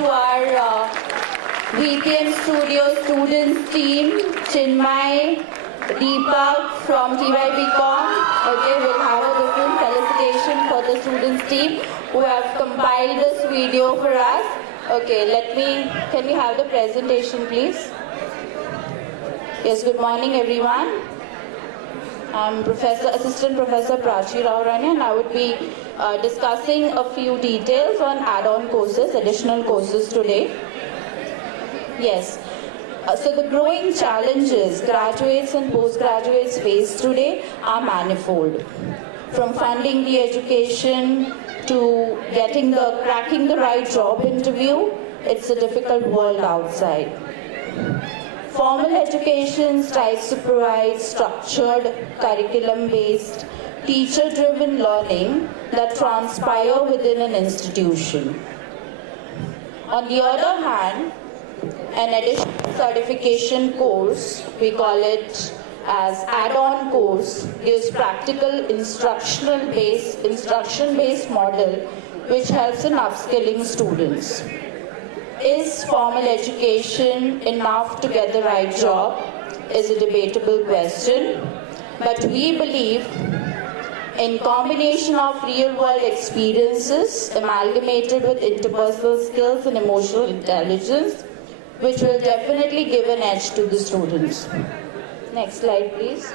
to our VPM Studio students team, Chinmay, Deepak from TYBCom. Okay, we'll have a different felicitation for the students team who have compiled this video for us. Okay, can we have the presentation please? Yes, good morning everyone. I'm Assistant Professor Prachi Raurania, and I would be discussing a few details on add-on courses, additional courses today. Yes. So the growing challenges graduates and postgraduates face today are manifold. From funding the education to cracking the right job interview, it's a difficult world outside. Formal education strives to provide structured, curriculum-based, teacher-driven learning that transpire within an institution. On the other hand, an additional certification course, we call it as add-on course, gives practical instruction-based model which helps in upskilling students. Is formal education enough to get the right job? Is a debatable question. But we believe in combination of real-world experiences amalgamated with interpersonal skills and emotional intelligence, which will definitely give an edge to the students. Next slide, please.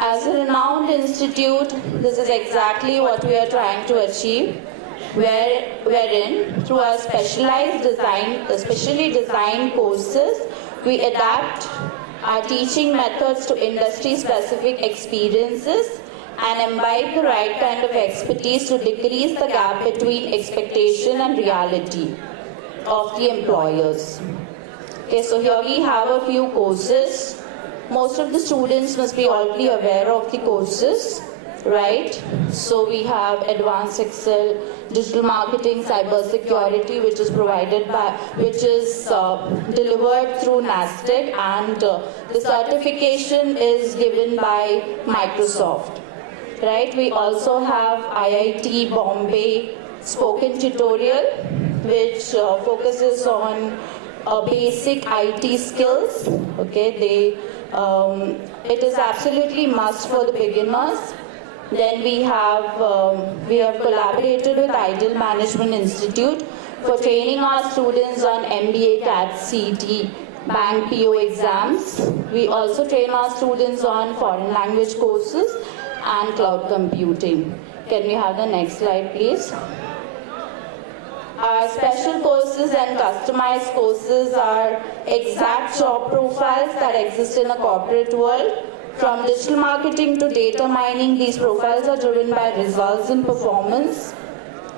As a renowned institute, this is exactly what we are trying to achieve, wherein through our specially designed courses, we adapt our teaching methods to industry-specific experiences and imbibe the right kind of expertise to decrease the gap between expectation and reality of the employers. Okay, so here we have a few courses. Most of the students must be already aware of the courses, right? So we have Advanced Excel, Digital Marketing, Cyber Security, which is delivered through NASDAQ, and the certification is given by Microsoft, right? We also have IIT Bombay Spoken Tutorial, which focuses on basic IT skills. Okay, it is absolutely must for the beginners. Then we have collaborated with Ideal Management Institute for training our students on MBA, CAT, CET, Bank PO exams. We also train our students on foreign language courses and cloud computing. Can we have the next slide, please? Our special courses and customized courses are exact job profiles that exist in a corporate world. From digital marketing to data mining, these profiles are driven by results and performance.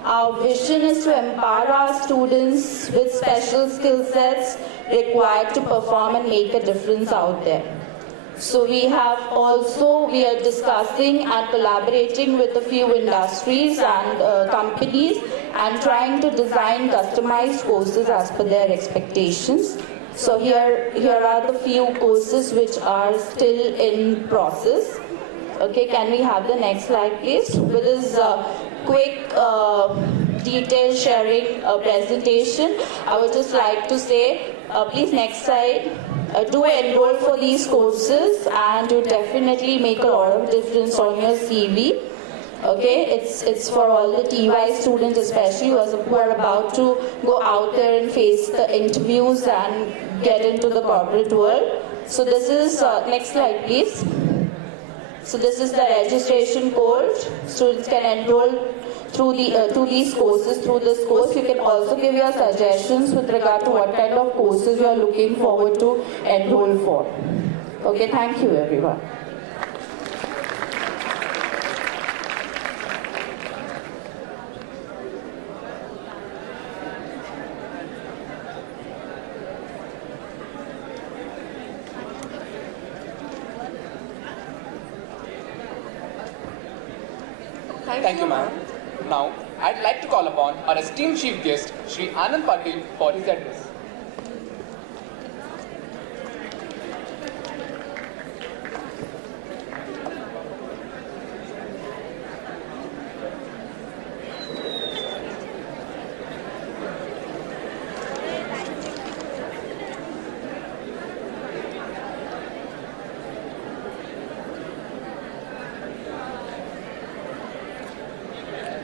Our vision is to empower our students with special skill sets required to perform and make a difference out there. So we are discussing and collaborating with a few industries and companies and trying to design customized courses as per their expectations. So here are the few courses which are still in process. Okay, can we have the next slide, please? With this quick detail sharing presentation, I would just like to say, please next slide. Do enroll for these courses and you definitely make a lot of difference on your CV. Okay, it's for all the TY students especially who are about to go out there and face the interviews and get into the corporate world. So this is, next slide please. So this is the registration code. Students can enroll through these courses, through this course. You can also give your suggestions with regard to what kind of courses you are looking forward to enroll for. Okay, thank you everyone. Thank you, ma'am. Now, I'd like to call upon our esteemed chief guest, Shri Anand Patil, for his address.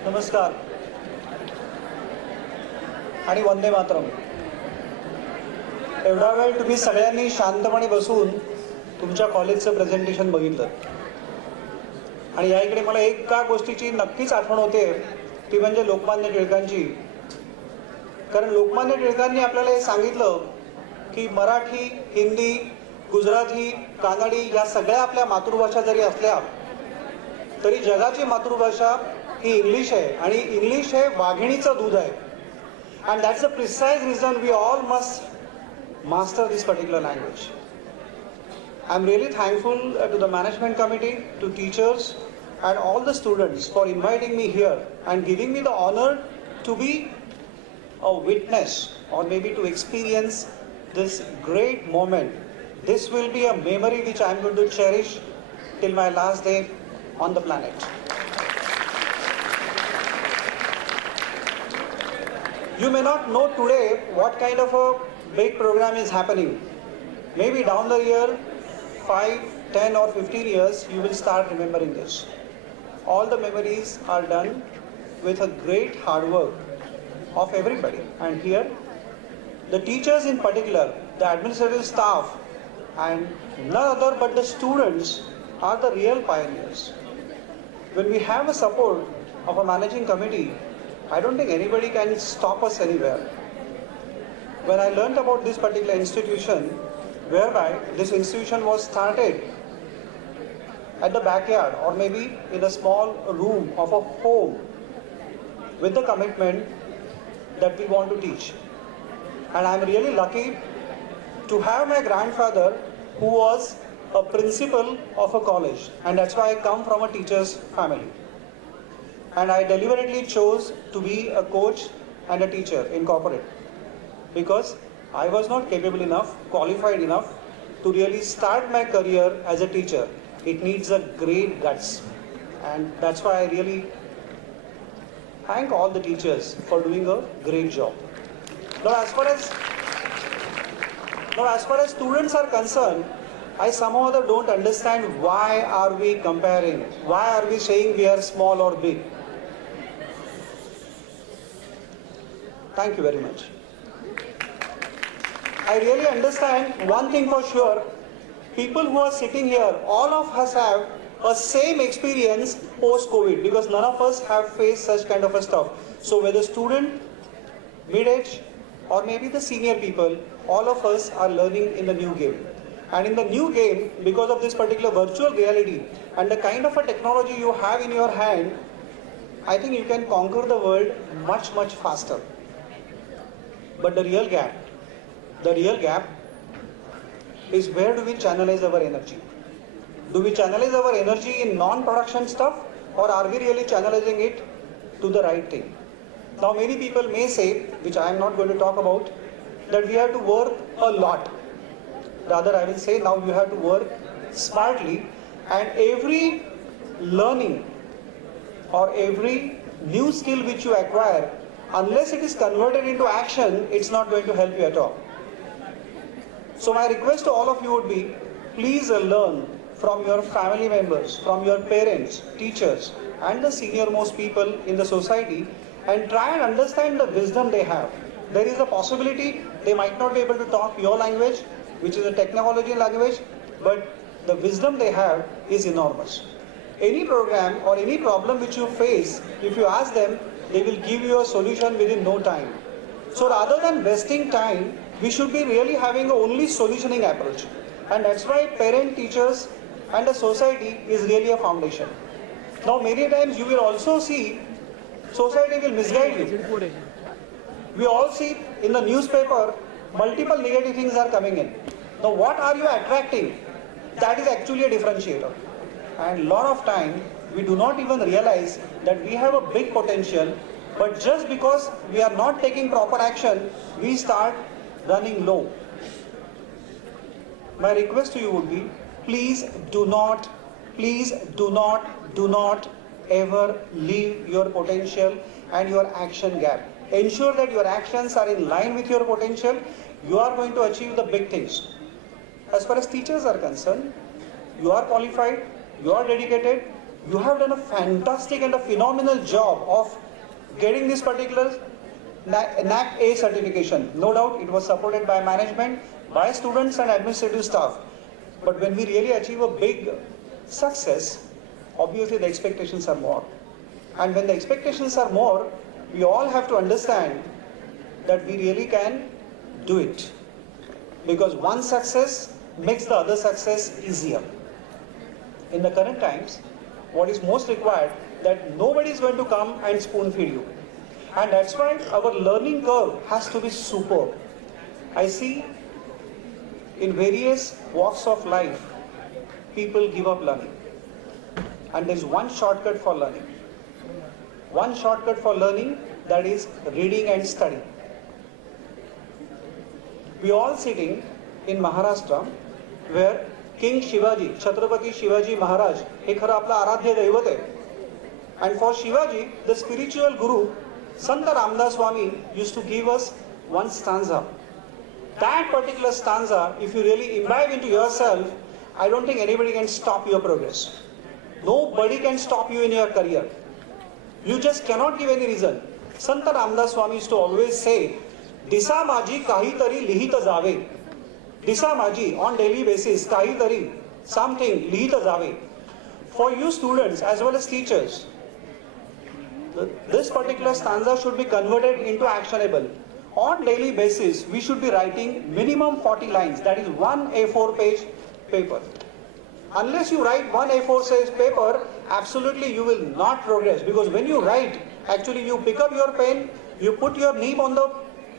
नमस्कार आणि वंदे मातरम. एवढा वेळ तुम्ही सगळ्यांनी शांतपणे बसून तुमच्या कॉलेजचं प्रेझेंटेशन बघितलं आणि या इकडे मला एका गोष्टीची नक्कीच आठवण होते, ती म्हणजे लोकमान्य टिळकांची. कारण लोकमान्य टिळकांनी आपल्याला हे सांगितलं की मराठी, हिंदी, गुजराती, कानडी या सगळ्या आपल्या मातृभाषा जरी असल्या तरी जगाची मातृभाषा ही इंग्लिश आहे आणि इंग्लिश हे वाघिणीचं दूध आहे. And that's a precise reason we all must master this particular language. I am really thankful to the management committee, to teachers and all the students for inviting me here and giving me the honor to be a witness or maybe to experience this great moment. This will be a memory which I am going to cherish till my last day on the planet. You may not know today what kind of a big program is happening. Maybe down the year 5, 10 or 15 years you will start remembering this. All the memories are done with a great hard work of everybody. And here, the teachers in particular, the administrative staff, and none other but the students are the real pioneers. When we have a support of a managing committee, I don't think anybody can stop us anywhere. When I learned about this particular institution, whereby this institution was started at the backyard or maybe in a small room of a home with the commitment that we want to teach. And I'm really lucky to have my grandfather who was a principal of a college, and that's why I come from a teacher's family. And I deliberately chose to be a coach and a teacher in corporate because I was not capable enough, qualified enough to really start my career as a teacher. It needs a great guts, and that's why I really thank all the teachers for doing a great job. Now as far as students are concerned, I somehow or other don't understand why are we comparing, why are we saying we are small or big. Thank you very much. I really understand one thing for sure. People who are sitting here, all of us have a same experience post-COVID because none of us have faced such kind of a stuff. So whether student, mid-age or maybe the senior people, all of us are learning in the new game. And in the new game, because of this particular virtual reality and the kind of a technology you have in your hand, I think you can conquer the world much, much faster. But the real gap is where do we channelize our energy? Do we channelize our energy in non-production stuff or are we really channelizing it to the right thing? Now many people may say, which I am not going to talk about, that we have to work a lot. Rather I will say now you have to work smartly, and every learning or every new skill which you acquire, unless it is converted into action, it's not going to help you at all. So my request to all of you would be, please learn from your family members, from your parents, teachers, and the senior most people in the society, and try and understand the wisdom they have. There is a possibility they might not be able to talk your language, which is a technology language, but the wisdom they have is enormous. Any program or any problem which you face, if you ask them, they will give you a solution within no time. So rather than wasting time, we should be really having only solutioning approach. And that's why parent, teachers and the society is really a foundation. Now many times you will also see society will misguide you. We all see in the newspaper multiple negative things are coming in. Now what are you attracting? That is actually a differentiator. And a lot of time we do not even realize that we have a big potential, but just because we are not taking proper action, we start running low. My request to you would be, please do not ever leave your potential and your action gap. Ensure that your actions are in line with your potential. You are going to achieve the big things. As far as teachers are concerned, you are qualified, you are dedicated, you have done a fantastic and a phenomenal job of getting this particular NAC A certification. No doubt it was supported by management, by students and administrative staff. But when we really achieve a big success, obviously the expectations are more. And when the expectations are more, we all have to understand that we really can do it. Because one success makes the other success easier. In the current times, what is most required, that nobody is going to come and spoon feed you. And that's why our learning curve has to be superb. I see in various walks of life, people give up learning. And there's one shortcut for learning. One shortcut for learning, that is reading and studying. We all sitting in Maharashtra, where King Shivaji, Chhatrapati Shivaji Maharaj, हे खरं आपलं आराध्य दैवत आहे. And for Shivaji, the spiritual guru, Sant Ramdas Swami, used to give us one stanza. That particular stanza, if you really imbibe into yourself, I don't think anybody can stop your progress. Nobody can stop you in your career. You just cannot give any reason. Sant Ramdas Swami used to always say, दिसा माझी काहीतरी लिहित जावे. दिसा माझी on daily basis काहीतरी something लिहित जावे. For you students as well as teachers, this particular stanza should be converted into actionable. On daily basis, we should be writing minimum 40 lines. That is one A4 page paper. Unless you write one A4 page paper, absolutely you will not progress. Because when you write, actually you pick up your pen, you put your nib on the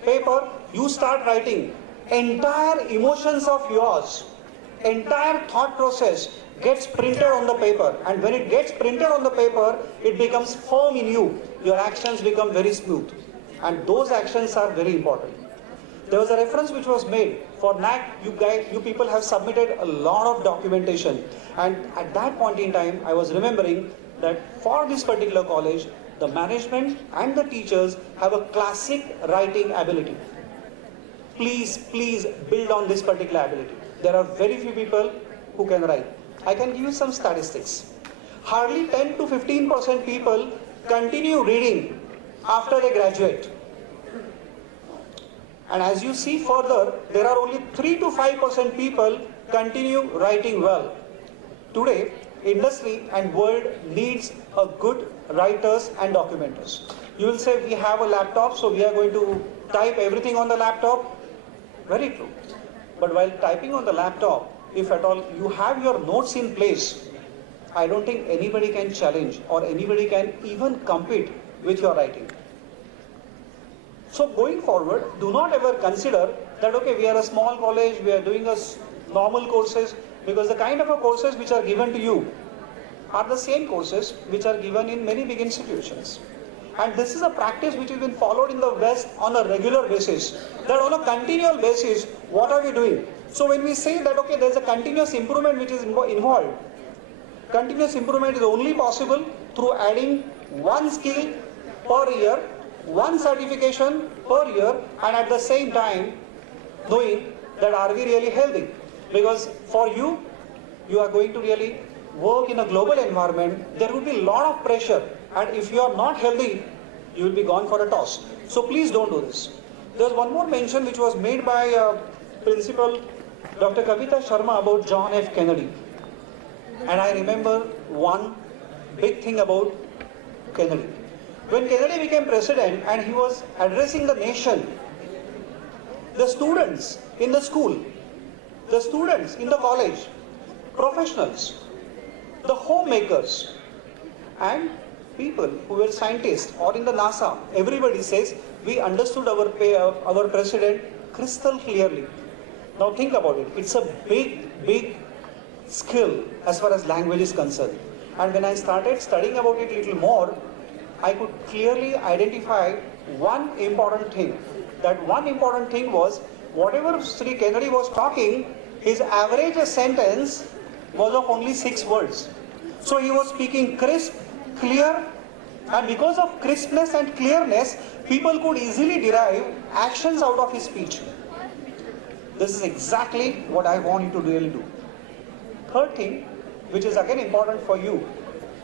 paper, you start writing. Entire emotions of yours, entire thought process gets printed on the paper. And when it gets printed on the paper, it becomes firm in you. Your actions become very smooth. And those actions are very important. There was a reference which was made for NAC. You people have submitted a lot of documentation. And at that point in time, I was remembering that for this particular college, the management and the teachers have a classic writing ability. Please build on this particular ability. There are very few people who can write. I can give you some statistics. Hardly 10 to 15% people continue reading after they graduate. And as you see further, there are only 3 to 5% people continue writing well. Today, industry and world needs a good writers and documenters. You will say we have a laptop, so we are going to type everything on the laptop. Very true. But while typing on the laptop, if at all you have your notes in place, I don't think anybody can challenge or anybody can even compete with your writing. So going forward, do not ever consider that, okay, we are a small college, we are doing normal courses, because the kind of courses which are given to you are the same courses which are given in many big institutions. And this is a practice which has been followed in the West on a regular basis. That on a continual basis, what are we doing? So when we say that, okay, there is a continuous improvement which is involved, continuous improvement is only possible through adding one skill per year, one certification per year, and at the same time knowing that are we really healthy. Because for you, you are going to really work in a global environment, there will be a lot of pressure, and if you are not healthy, you will be gone for a toss. So please don't do this. There's one more mention which was made by Principal Dr. Kavita Sharma about John F. Kennedy. And I remember one big thing about Kennedy. When Kennedy became president and he was addressing the nation, the students in the school, the students in the college, professionals, the homemakers, and people who were scientists or in the NASA, everybody says, we understood our president crystal clearly. Now think about it. It's a big skill as far as language is concerned. And when I started studying about it a little more, I could clearly identify one important thing. That one important thing was, whatever Sri Kennedy was talking, his average sentence was of only 6 words. So he was speaking crisp, clear, and because of crispness and clearness, people could easily derive actions out of his speech. This is exactly what I want you to really do. Third thing, which is again important for you,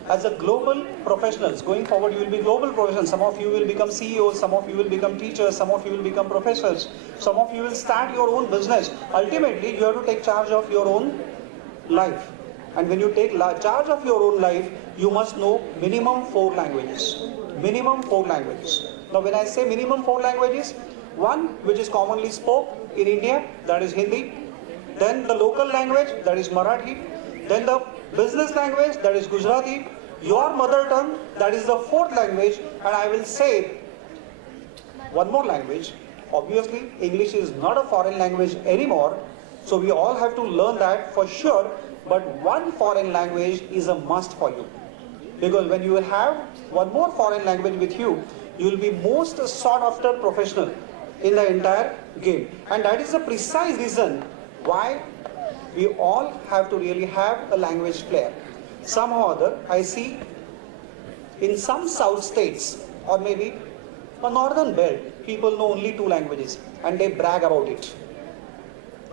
as a global professionals. Going forward, you will be global professionals. Some of you will become CEOs, some of you will become teachers, some of you will become professors, some of you will start your own business. Ultimately, you have to take charge of your own life. And when you take charge of your own life, you must know minimum 4 languages. Minimum 4 languages. Now, when I say minimum 4 languages, one which is commonly spoken in India, that is Hindi. Then the local language, that is Marathi. Then the business language, that is Gujarati. Your mother tongue, that is the 4th language. And I will say one more language. Obviously, English is not a foreign language anymore. So we all have to learn that for sure. But one foreign language is a must for you. Because when you have one more foreign language with you, you will be most sought after professional in the entire game. And that is the precise reason why we all have to really have a language flair. Somehow or other, I see in some south states or maybe a northern belt, people know only 2 languages and they brag about it.